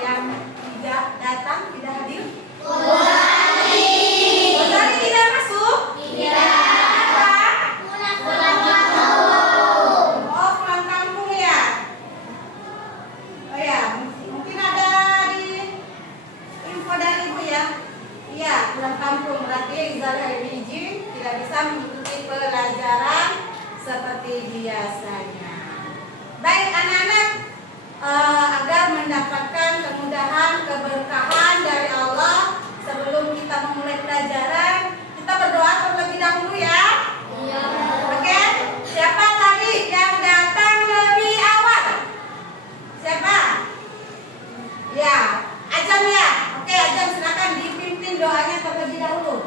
yang tidak datang, tidak hadir? Utari. Utari tidak masuk? Tidak. Pulang kampung ya? Oh ya, mungkin ada di info dari Ibu ya? Iya, pulang kampung. Berarti izin tidak bisa mengikuti pelajaran seperti biasanya. Baik anak-anak, agar mendapatkan kemudahan, keberkahan dari Allah sebelum kita memulai pelajaran, kita berdoa terlebih dahulu ya. Iya. Oke, siapa tadi yang datang lebih awal? Siapa? Ya, Ajam ya. Oke, Ajam silakan dipimpin doanya terlebih dahulu.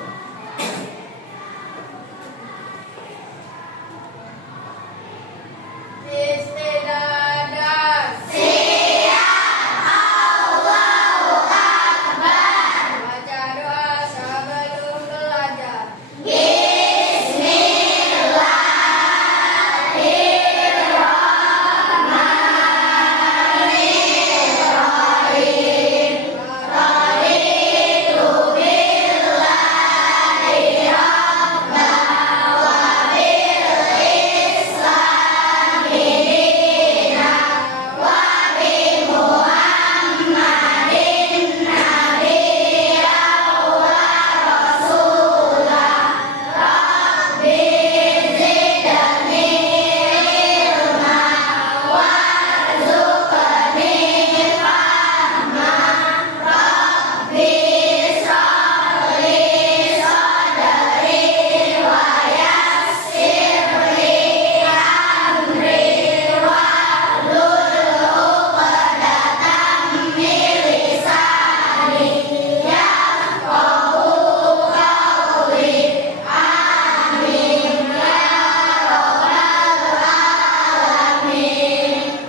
Istidadah. Baca doa sebelum belajar.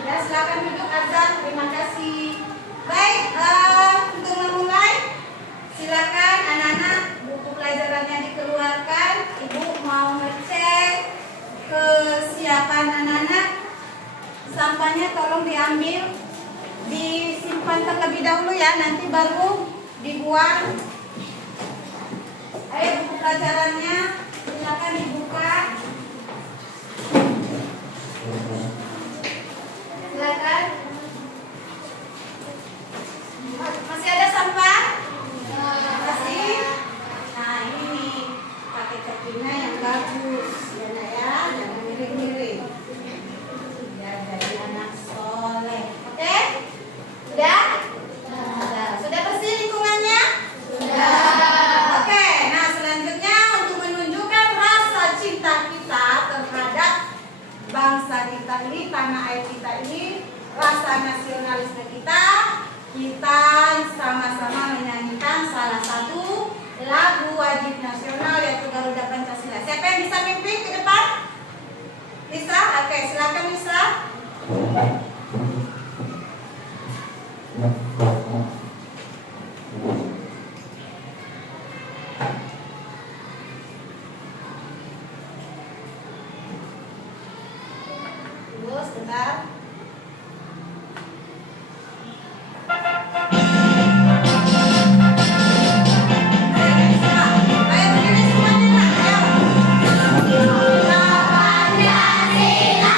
Ya, silakan duduk Azan. Terima kasih. Baik, untuk memulai, silakan anak-anak buku pelajarannya dikeluarkan. Ibu mau ngecek kesiapan anak-anak. Sampahnya tolong diambil, disimpan terlebih dahulu ya, nanti baru dibuang. Ayo buku pelajarannya silakan dibuka. Silakan. Masih ada sampah? Masih. Nah ini nih, pakai kacanya yang bagus ya nak ya, jangan miring-miring. Ya jadi anak soleh. Oke? Sudah? Sudah bersih lingkungannya? Sudah. Oke, nah selanjutnya untuk menunjukkan rasa cinta kita terhadap bangsa kita ini, tanah air kita ini, rasa nasionalisme kita, kita sama-sama menyanyikan salah satu lagu wajib nasional yaitu Garuda Pancasila. Siapa yang bisa mimpi ke depan? Lisa? Oke, silakan Lisa. Tunggu sebentar. Ayo berdiri semuanya nak, ayo. Pancasila,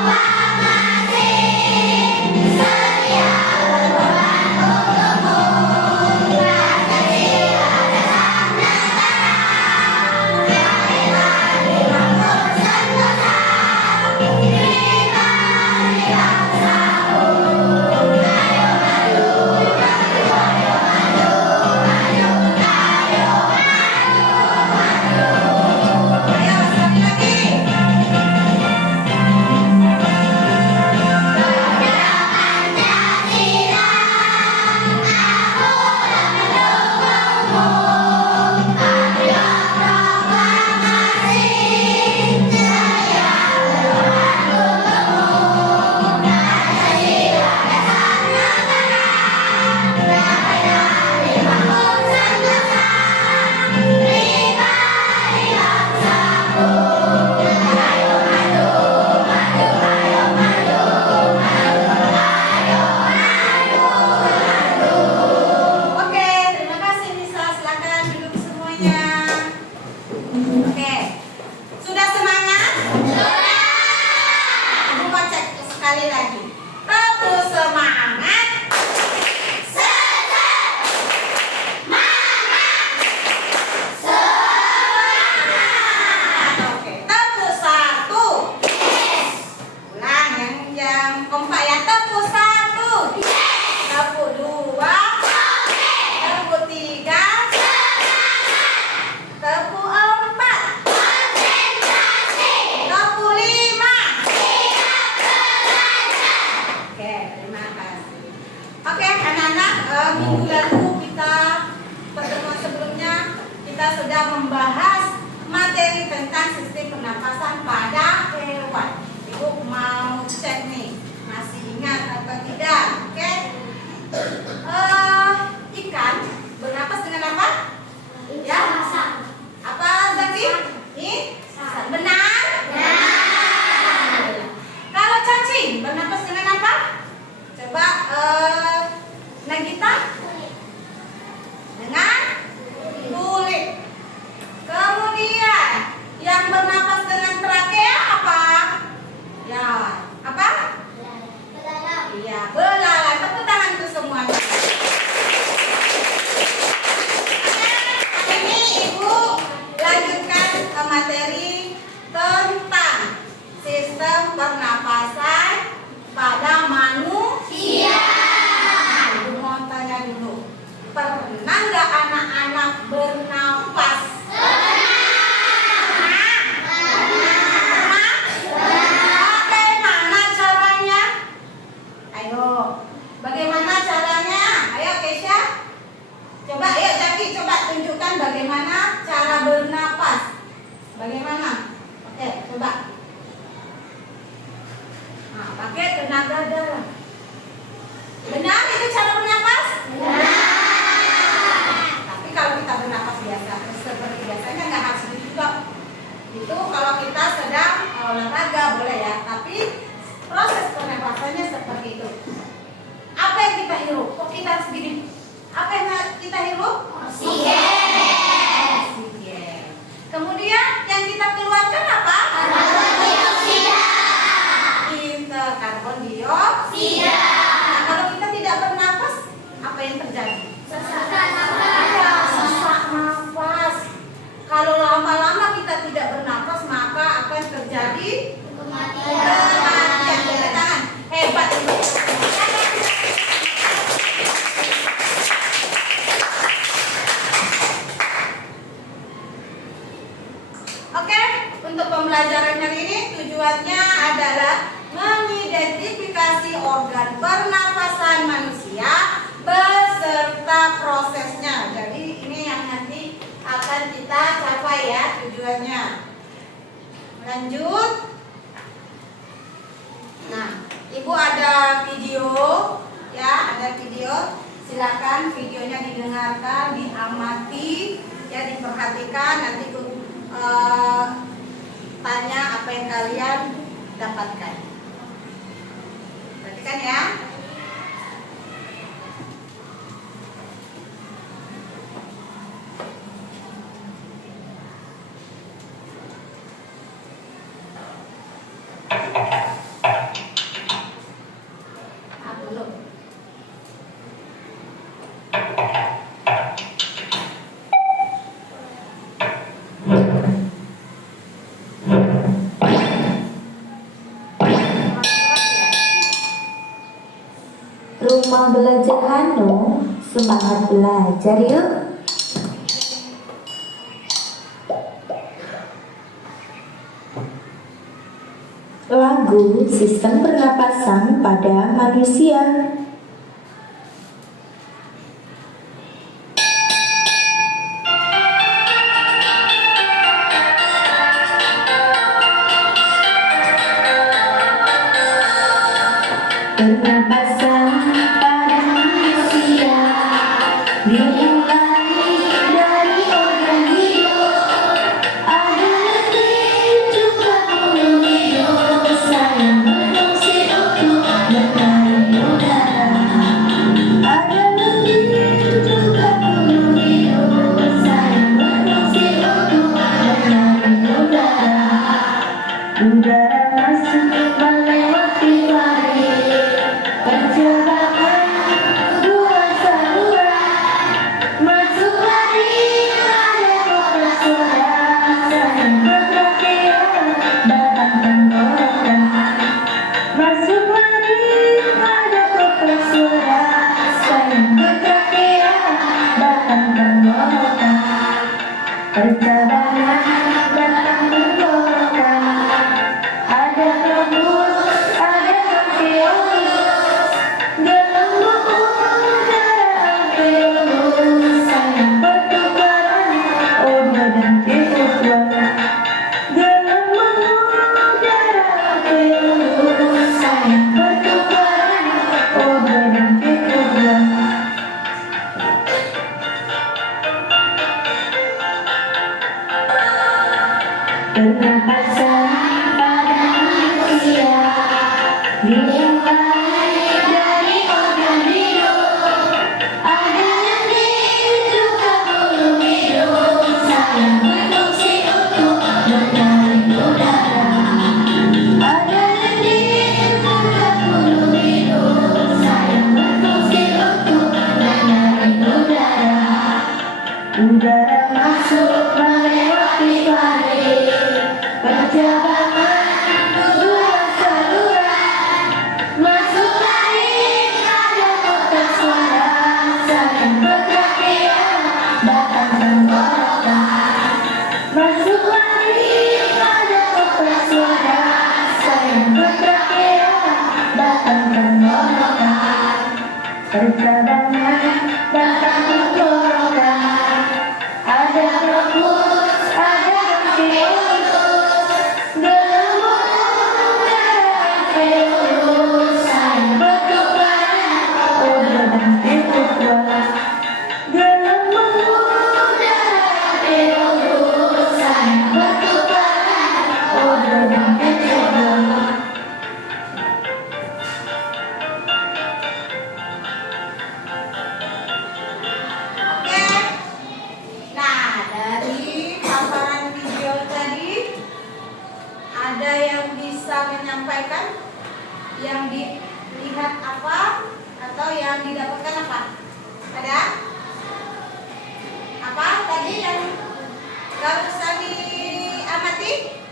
aku tenaga dalam. Benar itu cara bernapas? Tapi kalau kita bernapas biasa, seperti biasanya nggak harus juga. Itu kalau kita sedang olahraga boleh ya. Tapi proses pernapasannya seperti itu. Apa yang kita hirup? Kok kita harus gini? Apa yang kita hirup? Oksigen. Kemudian yang kita keluarkan apa? Karbon dioksida. Pinter, karbon dioksida. Nah, kalau kita tidak bernapas, apa yang terjadi? Sesak nafas. Kalau lama-lama kita tidak bernapas, maka akan terjadi kematian. Tepuk tangan. Hebat. Oke, untuk pembelajaran hari ini tujuannya adalah mengidentifikasi organ pernapasan manusia beserta prosesnya. Jadi ini yang nanti akan kita capai ya tujuannya. Lanjut. Nah, Ibu ada video ya, ada video. Silakan videonya didengarkan, diamati, ya diperhatikan. Nanti tanya apa yang kalian dapatkan. Perhatikan ya. Rumah belajar Hanu, semangat belajar yuk. Lagu Sistem Pernapasan pada Manusia. Pernapasan pada manusia dimulai dari organ hidup. Ada lebih juga puluh hidup yang berfungsi untuk menarik udara. Ada lebih juga puluh hidup yang berfungsi untuk menarik udara. Udara masuk melewati parit. Percobaan dua saluran masuk lari ada kotak suara sayang berkira datang tenggorokan. Masuk lari ada kotak suara sayang berkira datang tenggorokan. Percobaan datang tenggorokan. Ada rebus, ada alveolus, gelembung udara alveolus, sayang pertukaran O2 dan CO2. Gelembung udara alveolus, sayang pertukaran O2 dan CO2. Pernapasan pada manusia dimulai dari organ hidup. Ada lebih juga puluh hidup yang berfungsi untuk menarik udara. Ada lebih juga puluh hidup yang berfungsi untuk menarik udara. Udara masuk melewati parit. Percobaan dua saluran masuk lari ada kotak suara sayang berkira datang tenggorokan. Masuk lari ada kotak suara sayang berkira datang tenggorokan. Percobaan datang tenggorokan. Ada rebus, ada alveolus, gelembung udara alveolus, Ada yang bisa menyampaikan? Yang dilihat apa? Atau yang didapatkan apa? Ada? Apa tadi yang gak bisa diamati?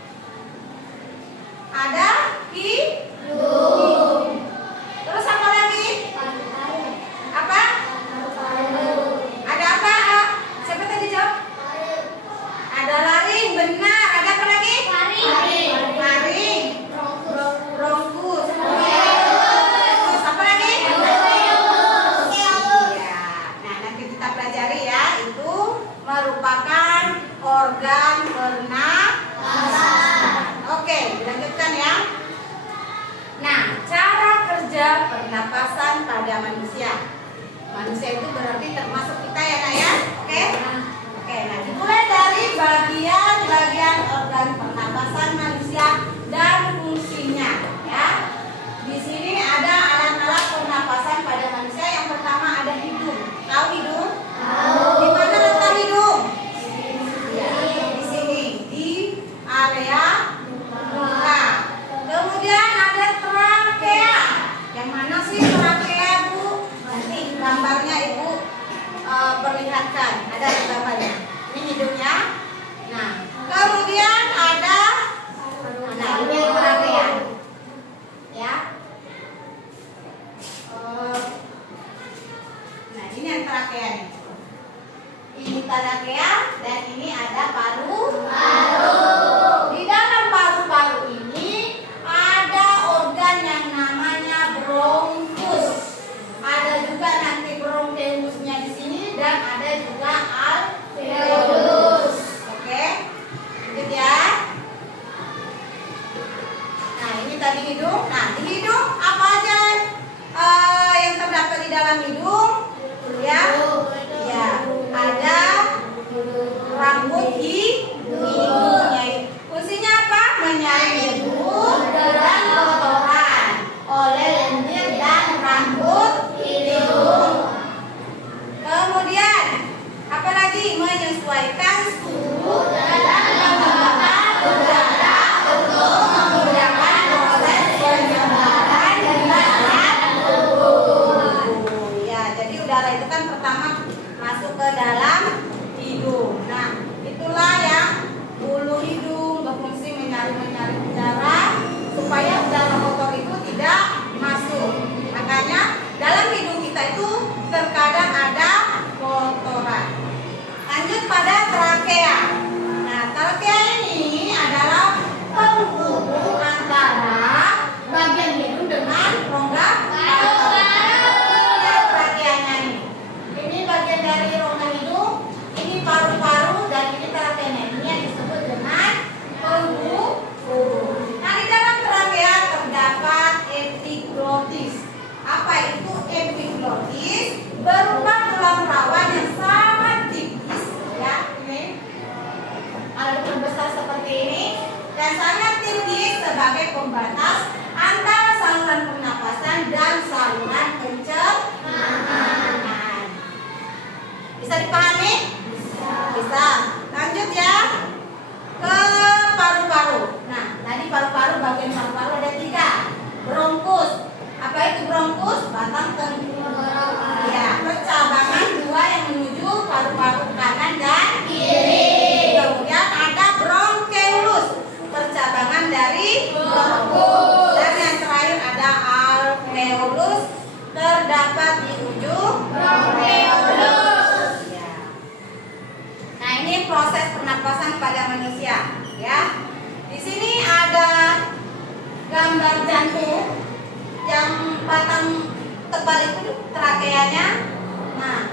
Ada? Hidung. Terus apa lagi? Apa? Ada apa? Siapa tadi jawab? Ada laring, benar. Ada apa lagi? Laring. Bronkus. Terus apa lagi? Iya. Nah, nanti kita pelajari ya. Itu merupakan organ pernapasan. Oke, dilanjutkan ya. Nah, cara kerja pernapasan pada manusia. Manusia itu berarti termasuk kita ya, Nak ya? Oke? Oke, nah dimulai dari bagian-bagian organ pernapasan manusia dan fungsinya ya. Di sini ada alat-alat pernapasan pada manusia. Yang pertama ada hidung. Tahu hidung? Di mana letak hidung? Di sini, di area muka. Kemudian ada trakea. Yang mana sih trakea, Bu? Nanti gambarnya Ibu perlihatkan. Ada gambarnya. Ini hidungnya. Nah, kemudian ada ini trakea. Ya. Nah, ini yang trakea nih. Ini trakea dan ini ada paru-paru. Di dalam paru-paru ini ada organ yang namanya bronkus. Ada juga nanti bronkeusnya di sini dan ada juga alveolus. Oke, lanjut ya. Nah, ini tadi hidung. Nah, di hidung apa aja yang terdapat di dalam hidung? Ya, ya ada rambut hidungnya. Fungsinya apa? Menyaring debu dan kotoran oleh lendir dan rambut hidung. Kemudian apa lagi? Menyesuaikan suhu dan mengeluarkan udara untuk memudahkan proses penyebaran di dalam tubuh. Ya, jadi udara itu kan pertama masuk ke dalam hidung. Nah, itulah yang bulu hidung berfungsi menyaring udara supaya udara kotor itu tidak masuk. Makanya dalam hidung kita itu terkadang ada kotoran. Lanjut pada trakea. Nah, trakea ini adalah penghubung antara bagian hidung dengan rongga paru-paru. Trakeanya ini bagian dari rongga hidung, ini paru-paru dan ini trakeanya. Ini yang disebut dengan penghubung. Nah, di dalam trakea terdapat epiglotis. Apa itu epiglotis? Berupa tulang rawan yang sangat tipis ya, ini kalau terbesar seperti ini dan sangat tinggi sebagai pembatas antara saluran pernapasan dan saluran pencernaan. Bisa dipahami? Bisa. Lanjut ya ke paru-paru. Nah, tadi paru-paru, bagian paru-paru ada 3. Bronkus. Apa itu bronkus? Batang tenggorokan. Ya, percabangan 2 yang menuju paru-paru kanan dan kiri. Kemudian ada bronkeolus, percabangan dari bronkus. Dan yang terakhir ada alveolus, terdapat di ujung bronkeolus. Ya. Nah, ini proses pernapasan pada manusia, ya. Di sini ada gambar jantung. Yang batang tebal itu trakeanya. Nah,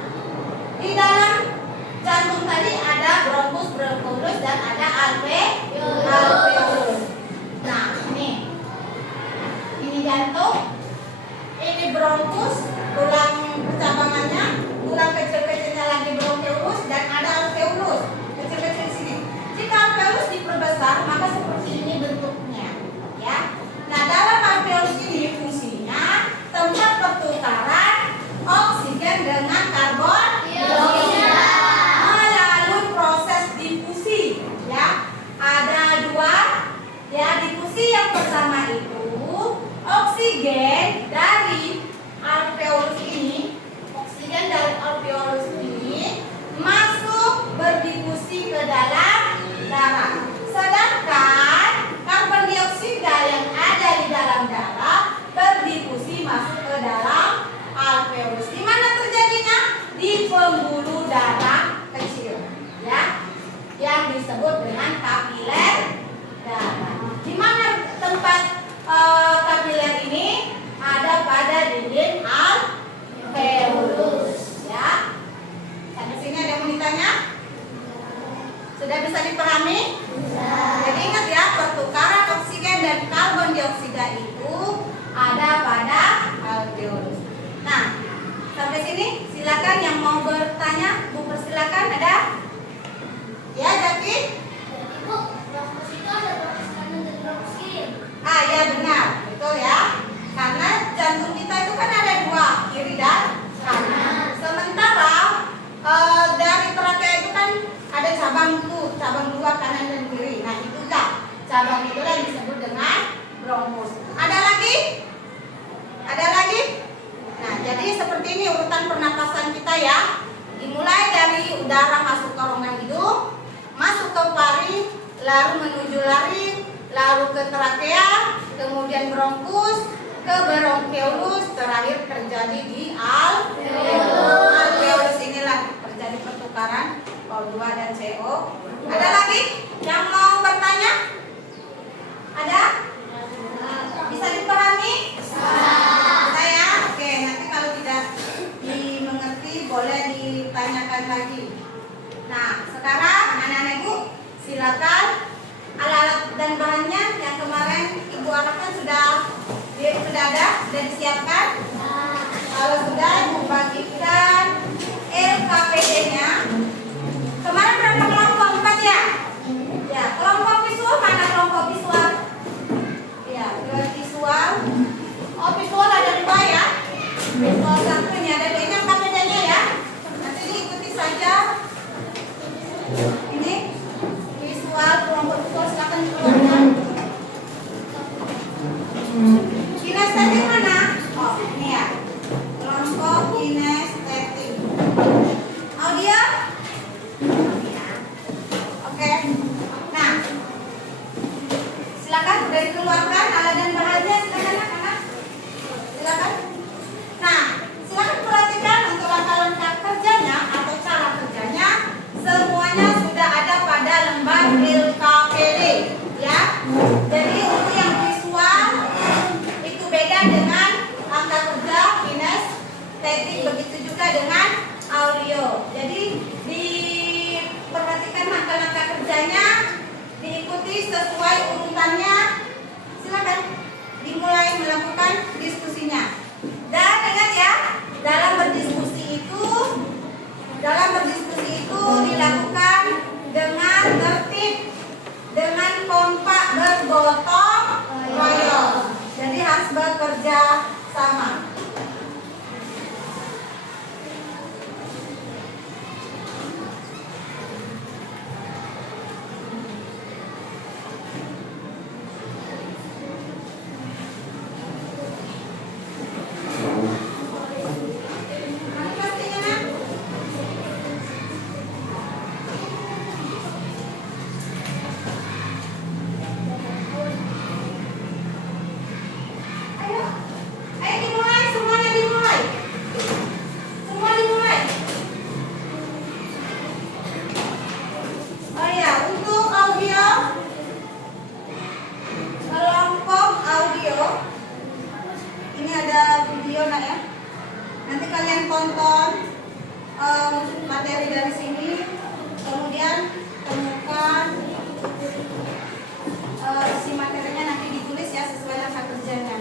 di dalam jantung tadi ada bronkus, bronkeolus dan ada alveolus. Nah, ini jantung, ini bronkus, tulang percabangannya, tulang kecil-kecilnya lagi bronkeolus dan ada alveolus kecil-kecil di sini. Jika alveolus diperbesar maka seperti ini bentuknya, ya. Nah, dalam alveolus ini fungsinya tempat pertukaran oksigen dengan karbon dioksida melalui proses difusi, ya. Ada 2 yang pertama itu oksigen dari alveolus ini, masuk berdifusi ke dalam darah. Sedangkan karbon dioksida yang ada di dalam darah berdifusi masuk ke dalam alveolus. Di mana terjadinya? Di pembuluh darah kecil, ya, yang disebut dengan kapiler darah. Di mana tempat kapiler ini? Ada pada dinding alveolus, ya. Sampai sini ada yang mau ditanya? Sudah bisa dipahami? Jadi ingat ya, pertukaran oksigen dan karbon dioksida itu ada pada alveolus. Nah, sampai sini silakan yang mau bertanya, Bu, persilakan. Ada? Ya, Jaki? Ibu, bronkus itu ada bronkus kanan dan bronkus kiri. Ah, ya benar, betul ya. Karena jantung kita itu kan ada dua, kiri dan kanan. Sementara dari trakea itu kan ada cabang tuh, cabang dua kanan dan kiri. Nah, itu kan cabang itu yang disebut dengan bronkus. Ada lagi? Ada lagi? Nah, jadi seperti ini urutan pernapasan kita ya. Dimulai dari udara masuk ke rongga hidung, masuk ke paru, lalu menuju laring, lalu ke trakea, kemudian bronkus, ke bronkeolus, terakhir terjadi di alveolus. Alveolus inilah terjadi pertukaran O2 dan CO. Ada lagi yang mau bertanya? Ada? Bisa dipahami? Saya? Oke, nanti kalau tidak dimengerti boleh ditanyakan lagi. Nah, sekarang anak-anak Ibu silakan alat-alat dan bahannya yang kemarin Ibu arahkan sudah ada, sudah disiapkan. Kalau sudah, Ibu bagikan LKPD-nya. Kemarin berapa kelompok? 4 ya? Ya, kelompok visual mana kelompok visual? Ya, visual. Oh, visual ada 2 ya? Visual 1 ini ada 2, ini LKPD-nya ya. Nanti diikuti saja. Ini visual, kelompok visual silakan dikeluarkan. Kinestetik mana? Oh, ini ya. Kelompok kinestetik. Audio? Oke. Nah, silakan sudah dikeluarkan alat dan bahannya, silakan anak-anak. Silakan. Nah, silakan perhatikan untuk langkah-langkah kerjanya atau cara kerjanya. Semuanya sudah ada pada lembar LKPD, ya. Jadi untuk yang visual itu beda dengan angka kerja kinestetik, begitu juga dengan audio. Jadi diperhatikan langkah-langkah kerjanya, diikuti sesuai urutannya. Silakan dimulai melakukan diskusinya. Dan ingat ya, dalam berdiskusi itu dilakukan dengan tertib, dengan kompak, bergotong royong. Jadi harus bekerja sama. Materi dari sini, kemudian temukan isi materinya, nanti ditulis ya sesuai langkah kerjanya.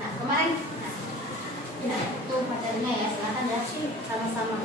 Nah, kemarin itu materinya ya, silakan lihat sih sama-sama.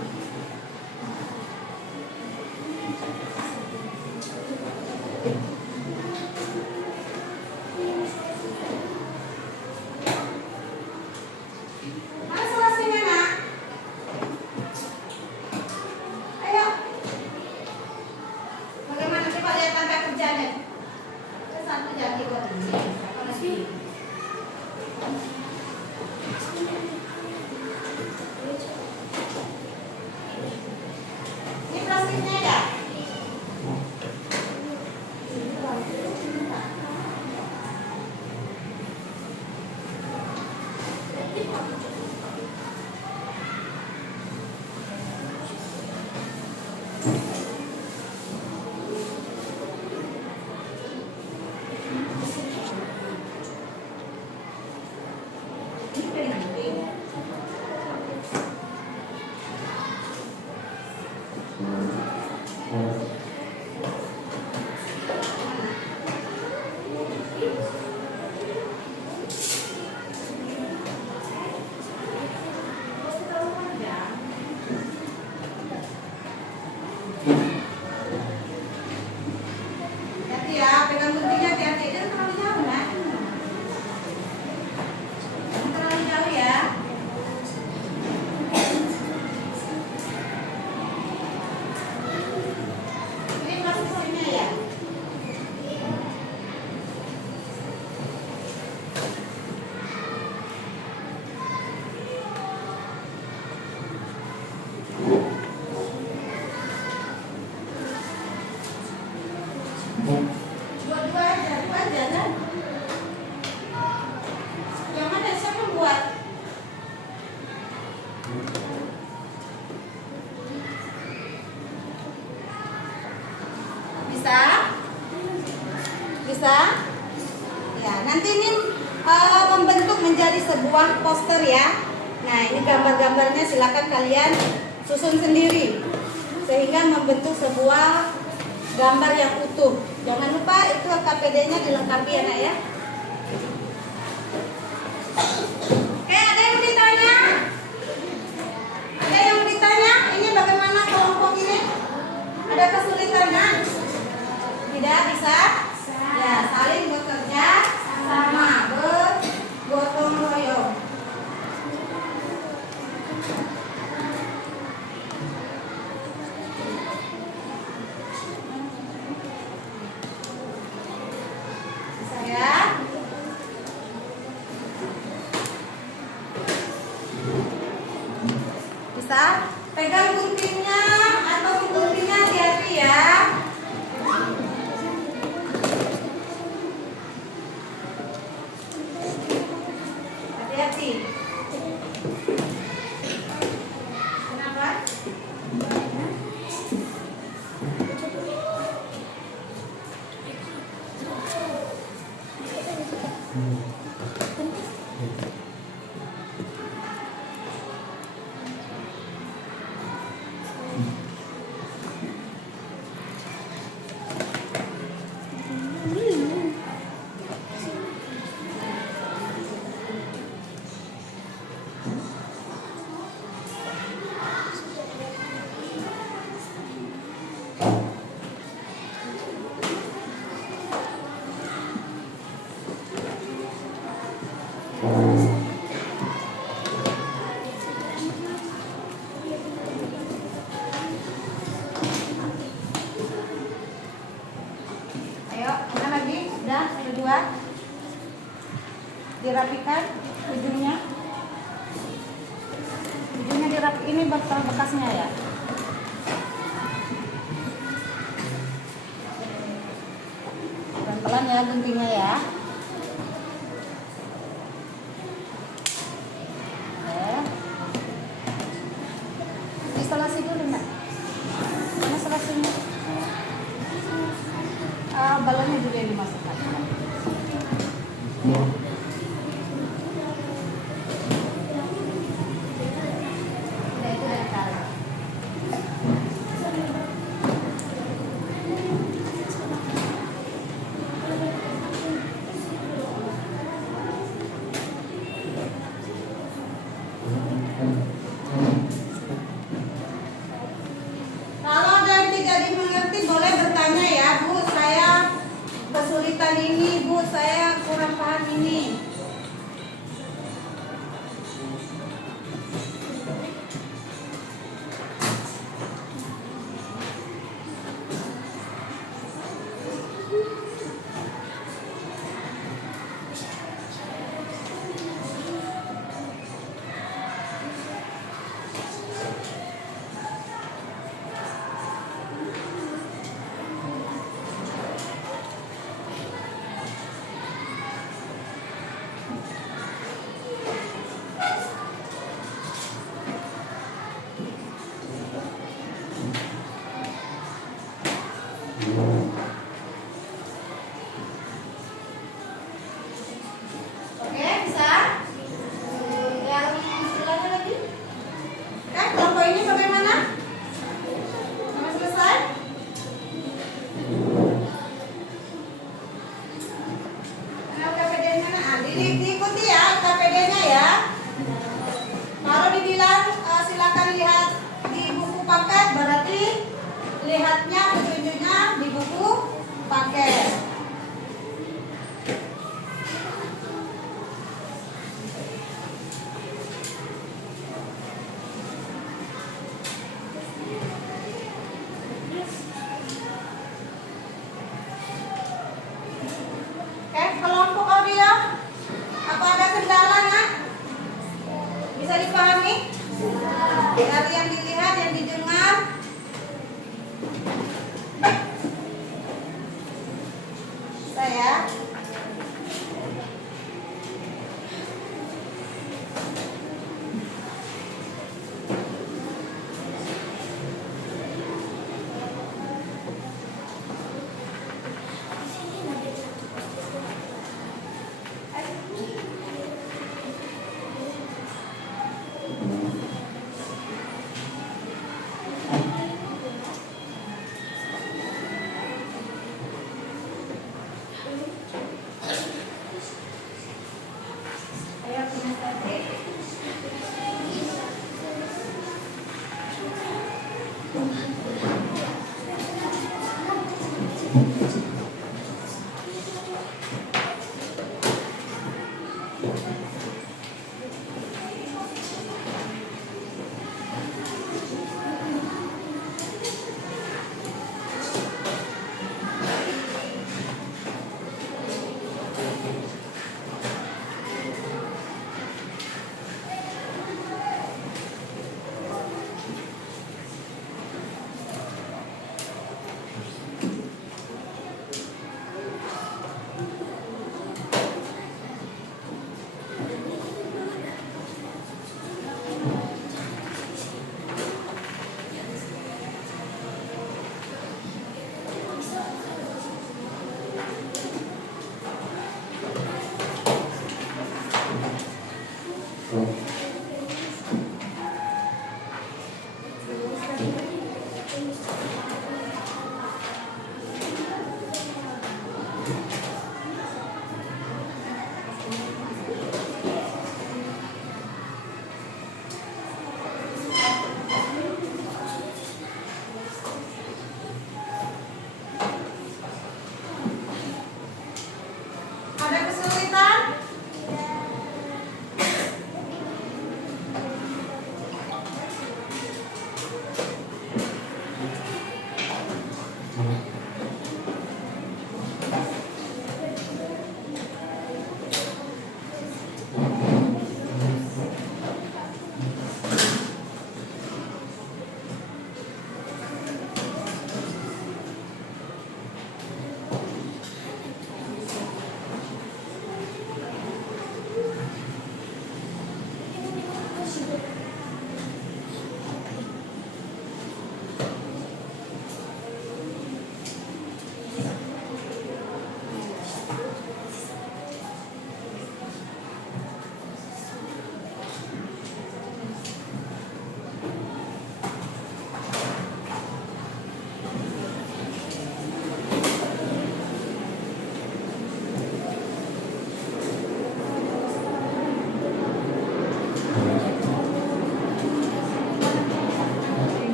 Dua-dua aja kan? Yang mana siapa yang buat? Bisa? Bisa? Ya, nanti ini membentuk menjadi sebuah poster ya. Nah, ini gambar-gambarnya silakan kalian susun sendiri sehingga membentuk sebuah gambar yang utuh. Jangan lupa itu KPD-nya dilengkapi ya, Nak ya. Oke, ada yang mau ditanya? Ada yang mau ditanya? Ini bagaimana kelompok ini? Ada kesulitan kan? Tidak bisa? Ya, saling bekerja sama, bergotong royong. Bisa ya? Bisa? Pegang guntingnya atau guntingnya hati-hati ya. Hati-hati. Kenapa? Ayo, mana lagi? Sudah, kedua. Dirapikan ujungnya. Ujungnya dirapi, ini bekasnya ya. Pelan-pelan ya guntingnya ya. Instalasi dulu, Mbak. Mana selasinya? Balonnya juga yang dimasukkan. Udah, itu udah ditaruh. Kalau ada yang tidak dimengerti boleh bertanya ya, Bu. Saya kesulitan ini, Bu. Saya kurang paham ini. Oke, bisa? Yang sebelahnya lagi? Kelompok ini bagaimana? Sampai selesai? KPD-nya mana? Diikuti ya KPD-nya ya. Kalau dibilang silakan lihat di buku paket, berarti lihatnya petunjuknya di buku paket. Kelompok audio, apa ada kendala nak? Bisa dipahami? Dari yang dilihat, yang didengar. ya.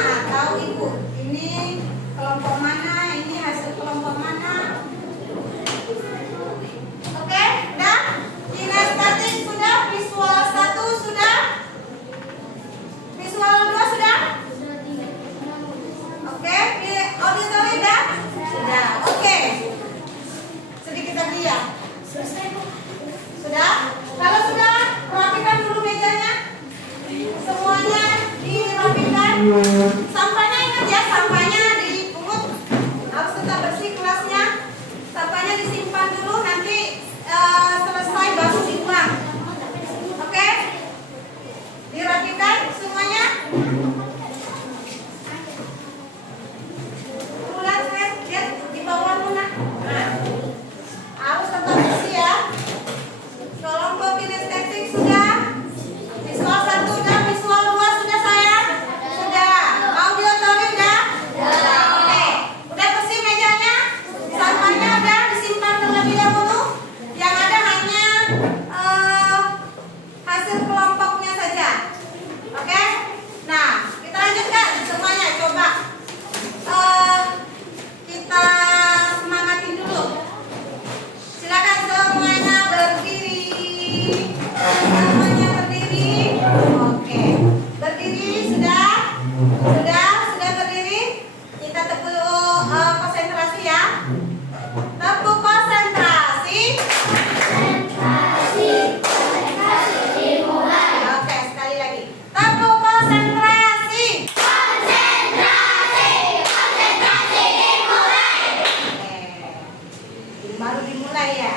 atau ibu? Ini kelompok mana? Ini hasil kelompok mana? Oke, udah? Kinestetik sudah, visual 1 sudah? Visual 2 sudah? Oke, auditory udah? Sudah, oke. Sedikit lagi ya? Sudah? Kalau sudah, rapikan dulu mejanya. Semuanya dirapikan. Sampahnya ingat ya, sampahnya dipungut. Harus tetap bersih kelasnya. Sampahnya disimpan dulu, nanti selesai baru dibuang. Oke? Dirapikan semuanya. Bulan saya lihat di bawah mana. Nah, harus tetap bersih ya. Kelompok kinestetik sudah. Visual 1 sudah, visual 2 sudah sayang? Sudah. Auditory udah? Sudah. Oke. Udah bersih mejanya? Sampahnya udah disimpan terlebih dahulu. Yang ada hanya hasil kelompoknya saja. Oke? Nah, kita lanjutkan semuanya. Coba kita semangatin dulu. Silakan semuanya berdiri. Semuanya berdiri. Oke. Berdiri sudah? Sudah berdiri? Kita tepuk konsentrasi ya. Tepuk konsentrasi. Oke, sekali lagi. Tepuk konsentrasi. Oke. Baru dimulai ya.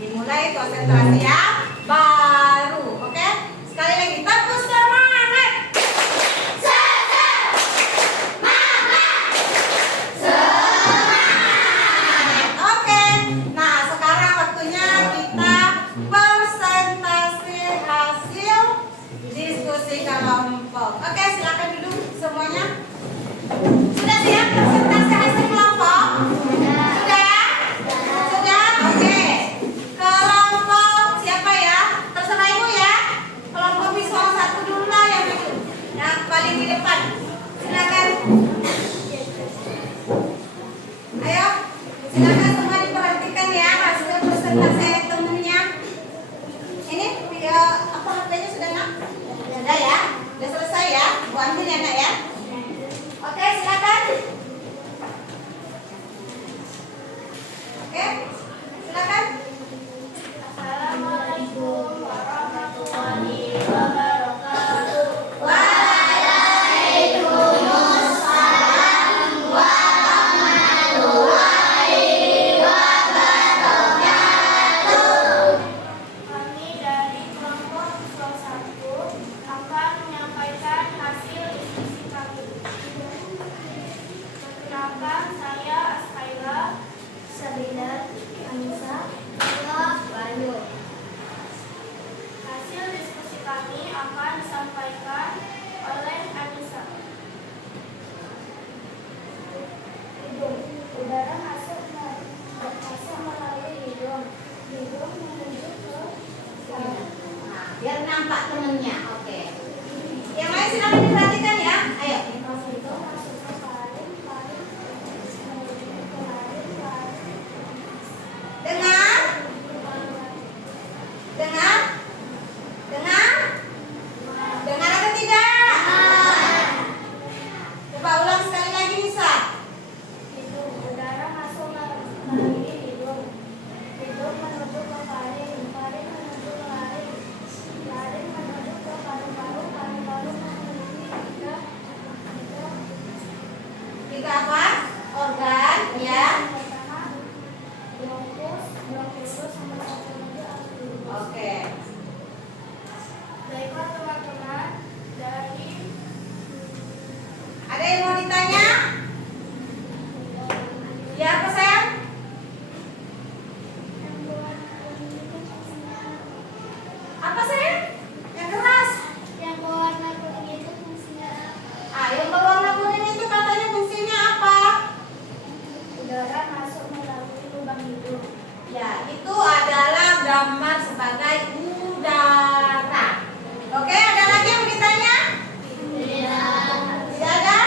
Dimulai konsentrasi ya. Baru, oke? Sekali lagi, tepuk semangat. Oke. Nah, sekarang waktunya kita presentasi hasil diskusi kelompok. Oke, silakan duduk semuanya. Sudah siap presentasi hasil kelompok? Sudah? Sudah? Oke. Kelompok siapa ya? Terserah ibu ya. Kelompok visual 1 dulu lah yang maju. Yang paling di depan. Silakan. Ayo, silakan semua diperhatikan ya hasil presentasi temennya. Ini apa HP-nya sudah nak? Sudah ya? Sudah selesai ya? Bu ambil ya nak ya? Oke, silakan. Oke, silakan. Assalamualaikum warahmatullahi wabarakatuh. Kami dari kelompok visual 1 akan menyampaikan hasil diskusi kami. Perkenalkan, saya Askaila Sabina Anissa Bayu. Hasil diskusi kami akan disampaikan oleh Anissa. Hidung. Udara masuk melalui hidung. Hidung menuju ke paru. Nah, biar nampak temennya. Oke. Yang lain silakan diperhatikan ya. Ayo. Hidung masuk ke paru, paru menuju ke laring, laring Dengar? Dengar? Dengar? Dengar atau tidak? Coba ulang sekali lagi Nisa. hidung. Udara masuk melalui hidung. Hidung menuju ke paring, paring menuju ke laring, laring menuju ke paru-paru, paru-paru menuju ke Kita apa? Organ ya. pertama bronkus, bronkiolus sama satu lagi alveolus. Oke. Baiklah teman-teman, dari Ada yang mau ditanya? Ya apa sayang? Apa sayang? Yang keras. yang berwarna kuning itu fungsinya Ah, yang berwarna kuning itu katanya fungsinya apa? udara masuk melalui lubang hidung. Ya, itu adalah gambar sebagai udara. Oke, ada lagi yang ditanya? Tidak ada?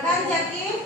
Silakan Jaki.